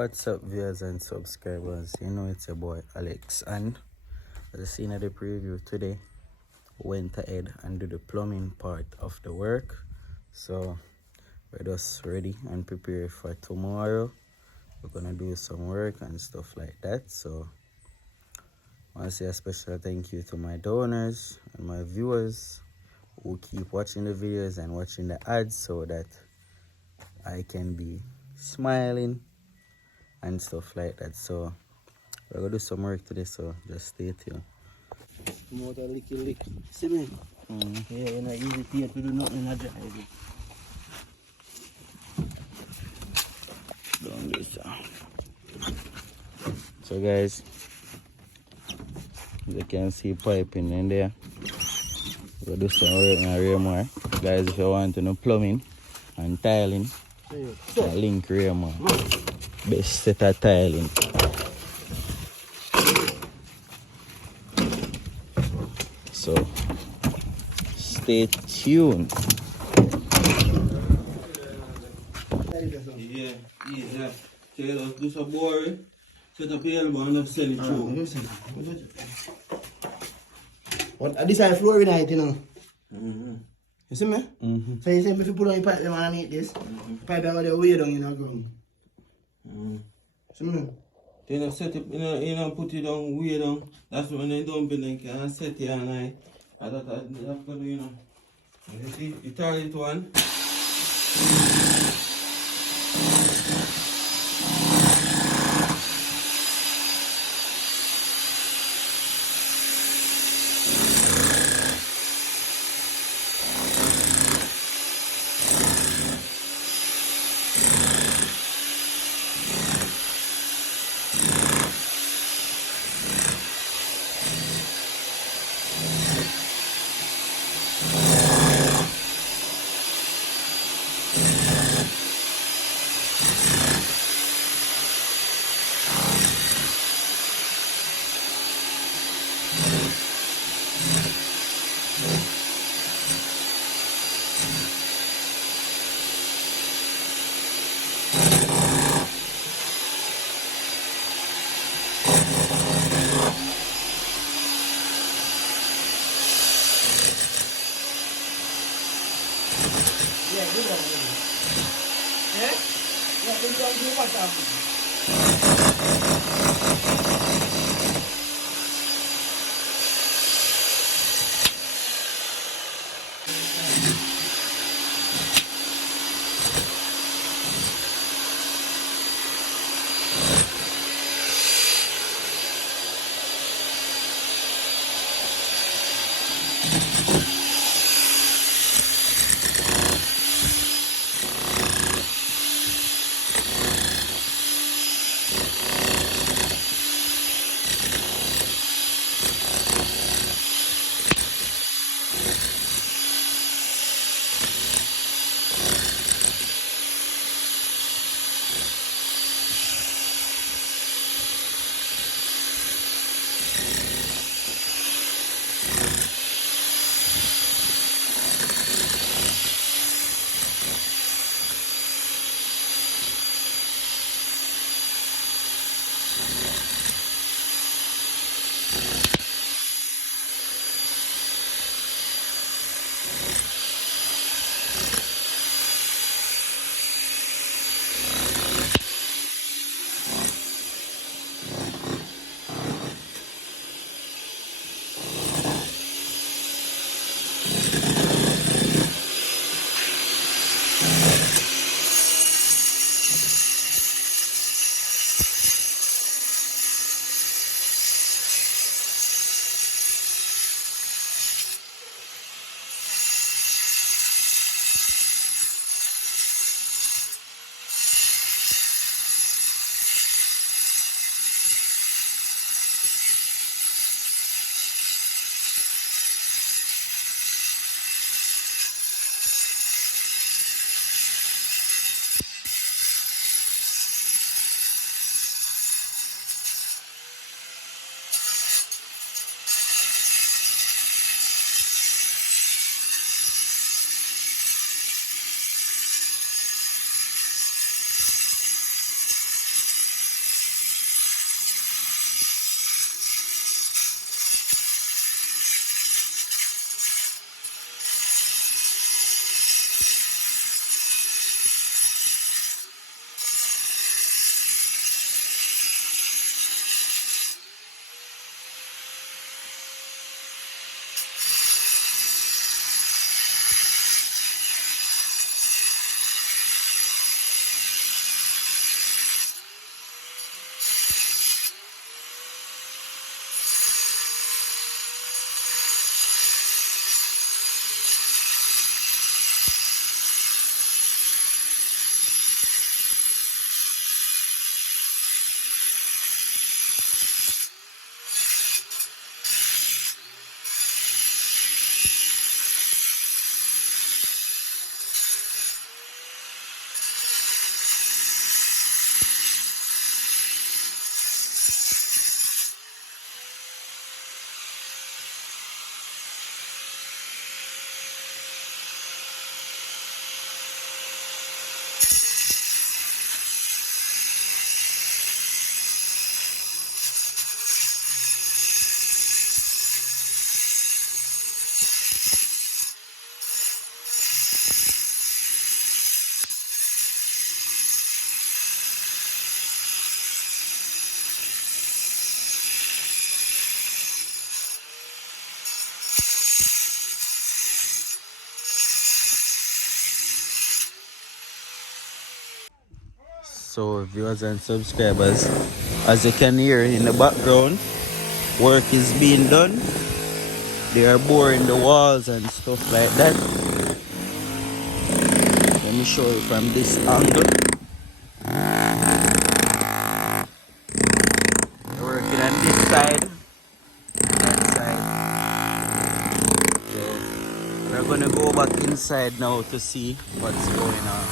What's up, viewers and subscribers? You know it's your boy Alex, and as I seen at the preview today, went ahead and do the plumbing part of the work. So we're just ready and prepared for tomorrow. We're gonna do some work and stuff like that. So I want to say a special thank you to my donors and my viewers who keep watching the videos and watching the ads so that I can be smiling and stuff like that. So we're gonna do some work today, so just stay tuned. More lick. See me? Yeah, you know, easy to do nothing in a drive. Doing this. So guys, you can see piping in there. We'll do some work in Raymore. Guys, if you want to know plumbing and tiling, link Raymore. Best set of tiling. So stay tuned. Yeah. Taylor, do some boring. Set up here and sell it through. What this is floor night, you know. You see me? Mm-hmm. So you say if you put on your pipe them underneath this, pipe them the way down in the ground. See me? Then set it, you know, put it down, way down. That's when they dump it, they can set it and that's what do, you know. You see, you turn it one. Yeah, do that. Yeah? Yeah, do that. Do what So viewers and subscribers, as you can hear in the background, work is being done. They are boring the walls and stuff like that. Let me show you from this angle. They're working on this side, that side. So we're gonna go back inside now to see what's going on.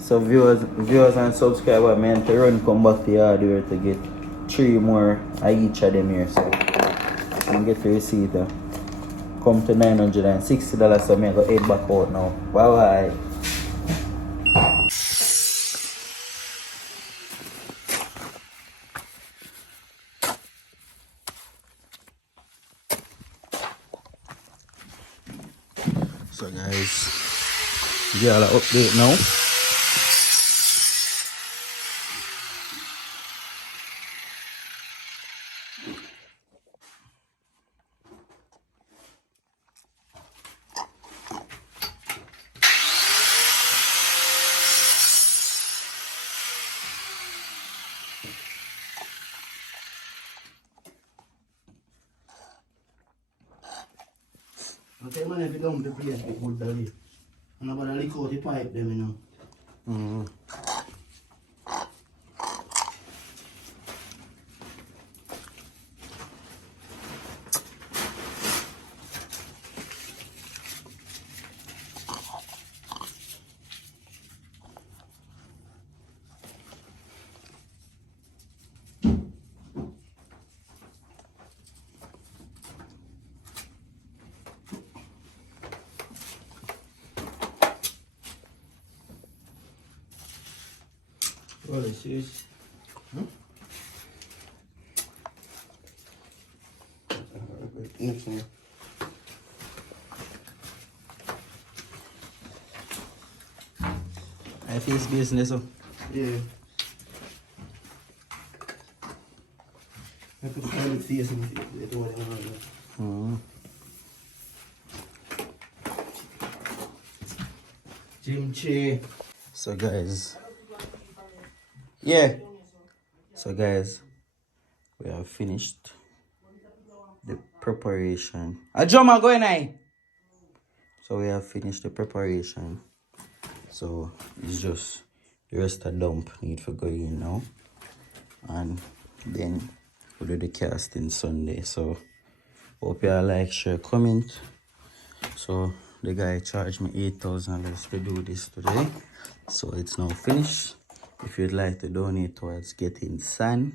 So viewers and subscribers, man, to run come back to the hardware to get 3 more of each of them here. So I'm get the receipt. Come to $960, so I'm going to head back out now. Bye bye. So guys, yeah, update now. Okay, man, if you don't the place, it would be. And I'm going to leak out the pipe, them, you know. Well, this is. Next one. I face business. Yeah. I put the toilet face in it. Kimchi. So guys, yeah. So guys, we have finished the preparation. Ajoma, go in I. So we have finished the preparation. So it's just the rest of dump need for going now, and then we'll do the casting Sunday. So hope you all like, share, comment. So the guy charged me $8,000 to do this today, so it's now finished. If you'd like to donate towards getting sand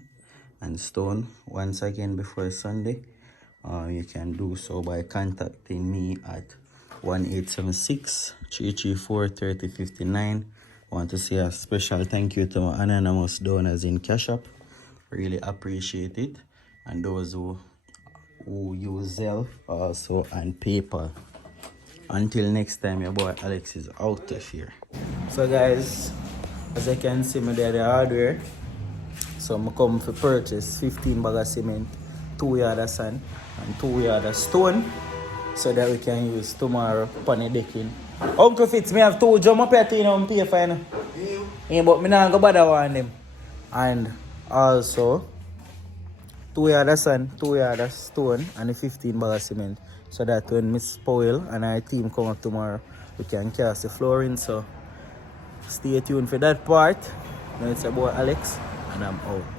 and stone once again before Sunday, you can do so by contacting me at 1-876-334-3059. Want to say a special thank you to my anonymous donors in Cash App. Really appreciate it. And those who use Zelle also and PayPal. Until next time, your boy Alex is out of here. So guys, as you can see me there, the hardware. So I come to purchase 15 bag of cement, 2 yards of sand and 2 yards of stone, so that we can use tomorrow upon the decking. Uncle Fitz, me have 2 jump up here to pay for you. Yeah, but me not go bother one them. And also 2 yards of sand, 2 yards of stone and the 15 bag of cement, so that when Miss Powell and our team come up tomorrow, we can cast the flooring. So stay tuned for that part. Now it's about Alex and I'm out.